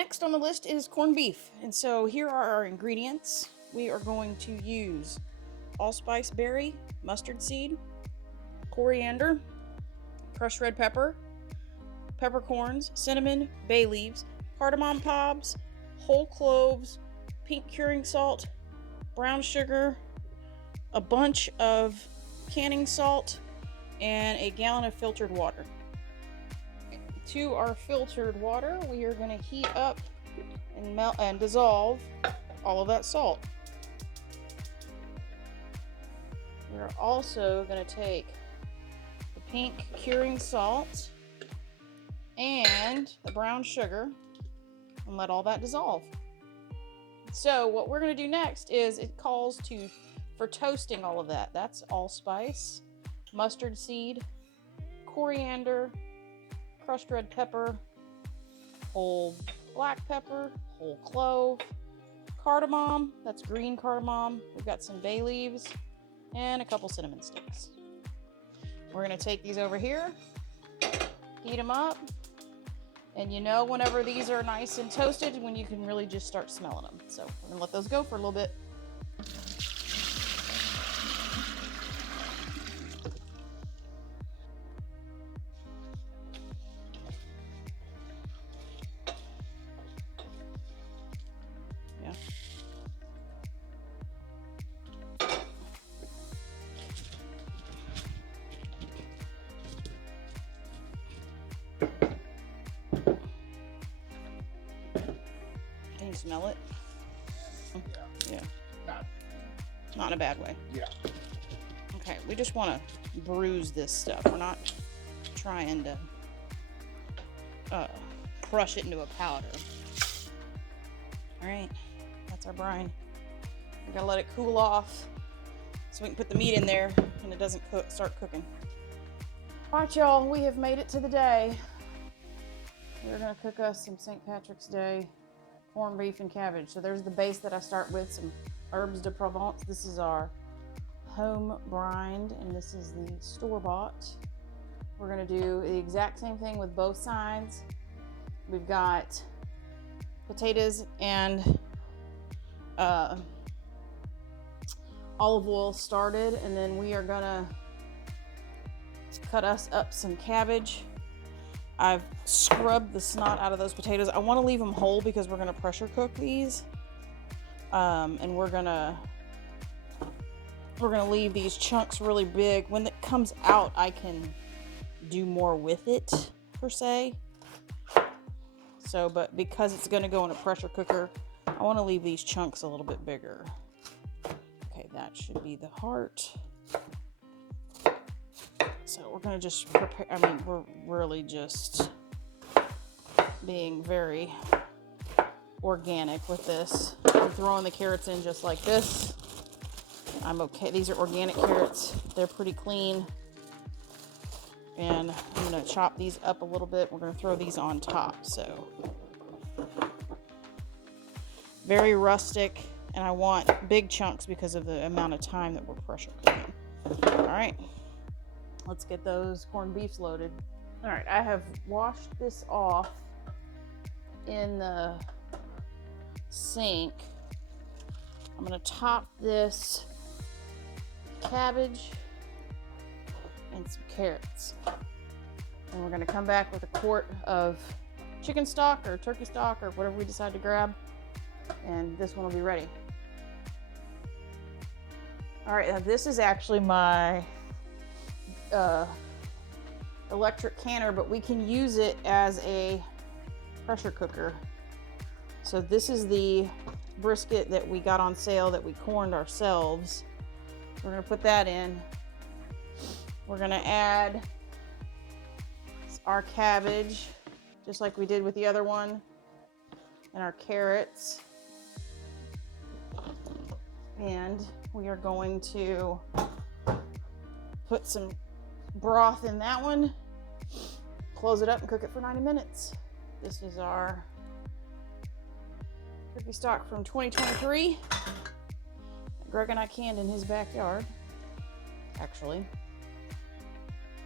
Next on the list is corned beef. And so here are our ingredients. We are going to use allspice berry, mustard seed, coriander, crushed red pepper, peppercorns, cinnamon, bay leaves, cardamom pobs, whole cloves, pink curing salt, brown sugar, a bunch of canning salt, and a gallon of filtered water. To our filtered water, we are going to heat up and melt and dissolve all of that salt. We're also going to take the pink curing salt and the brown sugar and let all that dissolve. So what we're going to do next is it calls for toasting all of that. That's allspice, mustard seed, coriander, crushed red pepper, whole black pepper, whole clove, cardamom, that's green cardamom. We've got some bay leaves and a couple cinnamon sticks. We're going to take these over here, heat them up, and you know whenever these are nice and toasted, when you can really just start smelling them. So we're going to let those go for a little bit. Yeah. Can you smell it? Yeah. Not in a bad way. Yeah. Okay, we just want to bruise this stuff. We're not trying to crush it into a powder. All right, that's our brine. We gotta let it cool off so we can put the meat in there and it doesn't start cooking. All right, y'all, we have made it to the day. We're gonna cook us some St. Patrick's Day corned beef and cabbage. So there's the base that I start with, some herbes de Provence. This is our home brined, and this is the store-bought. We're gonna do the exact same thing with both sides. We've got potatoes and olive oil started, and then we are gonna cut us up some cabbage. I've scrubbed the snot out of those potatoes. I want to leave them whole because we're gonna pressure cook these, and we're gonna leave these chunks really big. When it comes out, I can do more with it per se. So, but because it's gonna go in a pressure cooker, I want to leave these chunks a little bit bigger. Okay, that should be the heart. So we're gonna just prepare, we're really just being very organic with this. I'm throwing the carrots in just like this. I'm okay. These are organic carrots. They're pretty clean. And I'm gonna chop these up a little bit. We're gonna throw these on top. So very rustic, and I want big chunks because of the amount of time that we're pressure cooking. All right. Let's get those corned beefs loaded. All right, I have washed this off in the sink. I'm gonna top this cabbage and some carrots. And we're gonna come back with a quart of chicken stock or turkey stock or whatever we decide to grab. And this one will be ready. All right, now this is actually my electric canner, but we can use it as a pressure cooker. So this is the brisket that we got on sale that we corned ourselves. We're gonna put that in. We're gonna add our cabbage, just like we did with the other one, and our carrots. And we are going to put some broth in that one, close it up and cook it for 90 minutes. This is our turkey stock from 2023. Greg and I canned in his backyard, actually.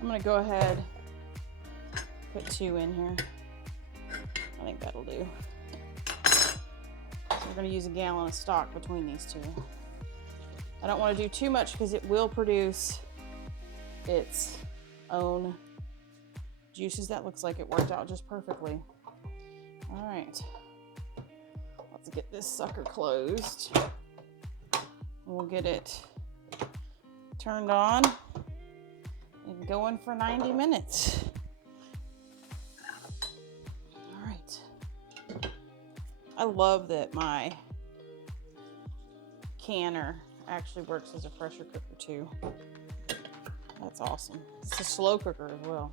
I'm gonna go ahead, put 2 in here. I think that'll do. We're going to use a gallon of stock between these two. I don't want to do too much because it will produce its own juices. That looks like it worked out just perfectly. All right, let's get this sucker closed. We'll get it turned on and going for 90 minutes. All right. I love that my canner actually works as a pressure cooker too. That's awesome. It's a slow cooker as well.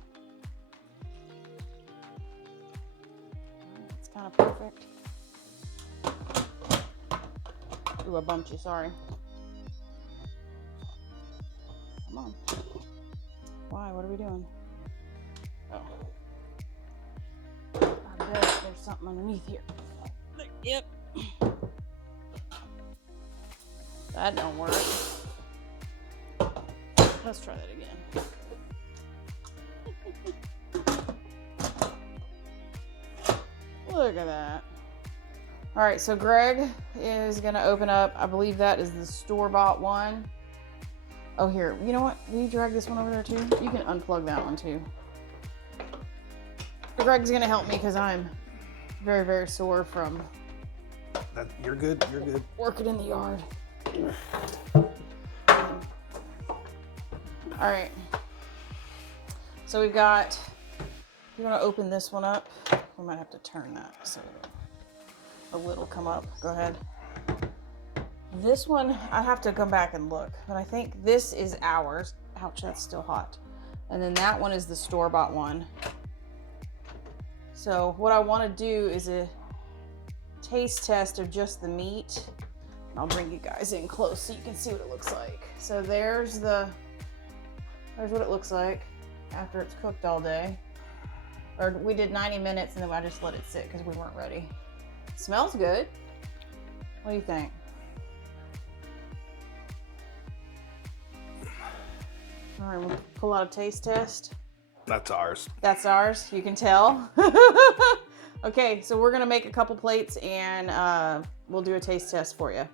It's kind of perfect. Ooh, I bumped you, sorry. Come on. Why? What are we doing? Oh. I bet there's something underneath here. Yep. That don't work. Let's try that again. Look at that. All right, so Greg is gonna open up, I believe that is the store-bought one. Oh, here, you know what? Will you drag this one over there too? You can unplug that one too. Greg's gonna help me because I'm very, very sore from You're good, you're good. working in the yard. All right. So we've got, you're gonna open this one up. We might have to turn that so a lid will come up. Go ahead. This one, I have to come back and look, but I think this is ours. Ouch, that's still hot. And then that one is the store-bought one. So what I want to do is a taste test of just the meat. I'll bring you guys in close so you can see what it looks like. So there's what it looks like after it's cooked all day. Or we did 90 minutes and then I just let it sit because we weren't ready. Smells good. What do you think? All right, we'll pull out a taste test. That's ours. That's ours, you can tell. Okay, so we're gonna make a couple plates and we'll do a taste test for you.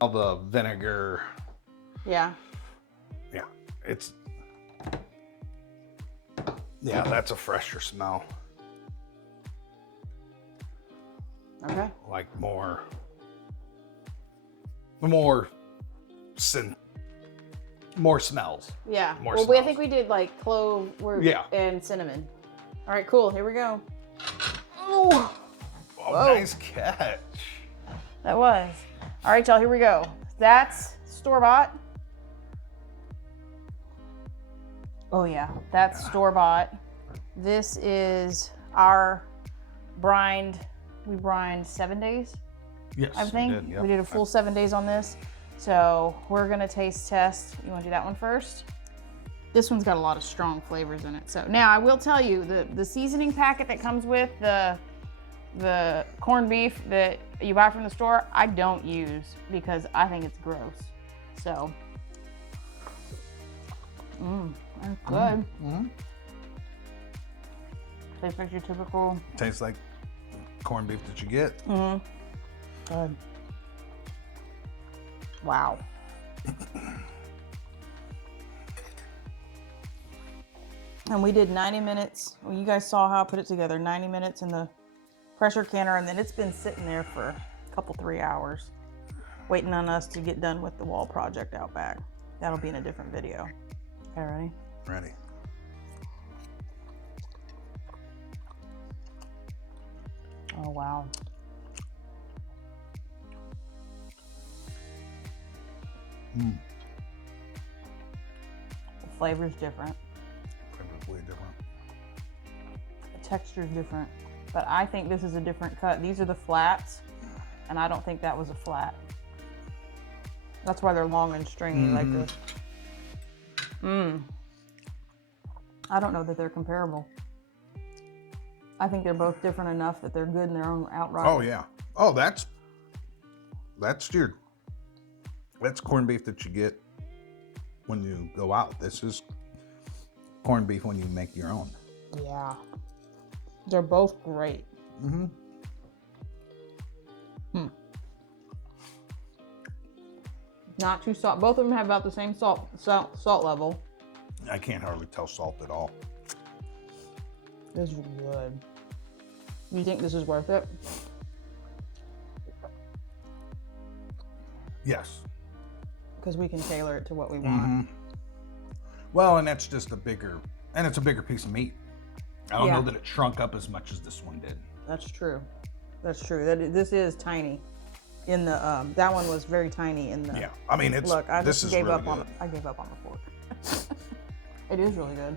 All the vinegar. Yeah. Yeah, yeah, that's a fresher smell. Okay. Like more smells. Yeah. More I smells. think we did like clove and cinnamon. All right, cool. Here we go. Oh, Whoa. nice catch. That was. All right, y'all, here we go. That's store-bought. Oh yeah, that's store-bought. This is our brined. We brined 7 days, Yes, I think. We did a full 7 days on this. So we're gonna taste test. You wanna do that one first? This one's got a lot of strong flavors in it. So now I will tell you, the seasoning packet that comes with the corned beef that you buy from the store, I don't use because I think it's gross. So, that's good. Mm-hmm. Tastes like your typical. Tastes like corned beef that you get. Good. Wow. And we did 90 minutes. Well, you guys saw how I put it together. 90 minutes in the pressure canner, and then it's been sitting there for a couple, 3 hours, waiting on us to get done with the wall project out back. That'll be in a different video. Okay, ready? Ready. Oh, wow. Mm. The flavor's different. Flavor's way different. The texture's different. But I think this is a different cut. These are the flats, and I don't think that was a flat. That's why they're long and stringy like this. I don't know that they're comparable. I think they're both different enough that they're good in their own outright. Oh yeah. Oh, that's corned beef that you get when you go out. This is corned beef when you make your own. Yeah. They're both great. Not too salt. Both of them have about the same salt level. I can't hardly tell salt at all. This is good. You think this is worth it? Yes. Because we can tailor it to what we want. Well, and that's just it's a bigger piece of meat. I don't Yeah. know that it shrunk up as much as this one did. That's true. That's true. This is tiny. In the that one was very tiny in the. Yeah, I mean it's. Look, I this just is gave really up good. on. I gave up on the fork. It is really good.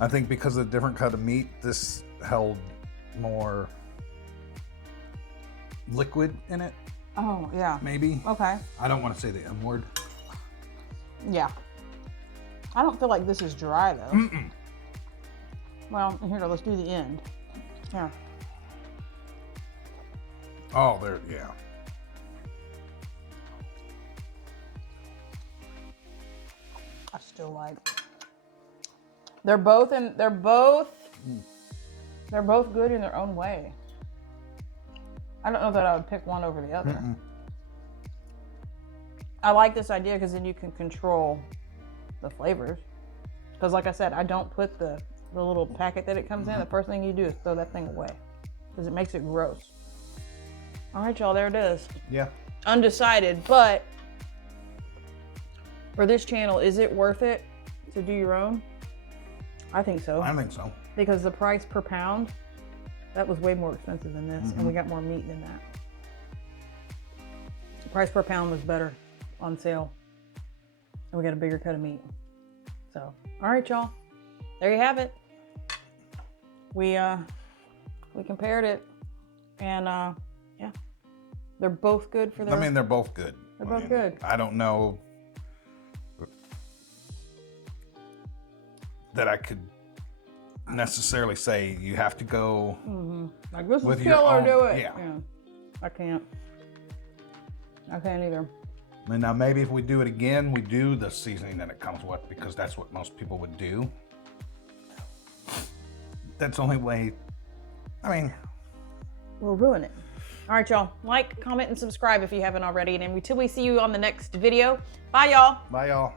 I think because of the different cut of meat, this held more liquid in it. Oh yeah. Maybe. Okay. I don't want to say the M word. Yeah. I don't feel like this is dry though. Well, here, let's do the end. Here. Oh, there. Yeah. I still like. They're both good in their own way. I don't know that I would pick one over the other. I like this idea because then you can control the flavors. Because like I said, I don't put the little packet that it comes in. The first thing you do is throw that thing away because it makes it gross. All right, y'all, there it is. Yeah. Undecided, but for this channel, is it worth it to do your own? I think so. I think so. Because the price per pound, that was way more expensive than this, and we got more meat than that. The price per pound was better on sale, and we got a bigger cut of meat. So, all right, y'all, there you have it. We compared it, and yeah, they're both good for their. I mean, they're both good. They're both good. I don't know that I could necessarily say you have to go Like this with is your kill or own- do it. yeah. I can't. I can't either. I mean, now maybe if we do it again, we do the seasoning that it comes with because that's what most people would do. That's the only way. I mean, We'll ruin it. All right, y'all. Like, comment, and subscribe if you haven't already. And until we see you on the next video. Bye, y'all. bye y'all.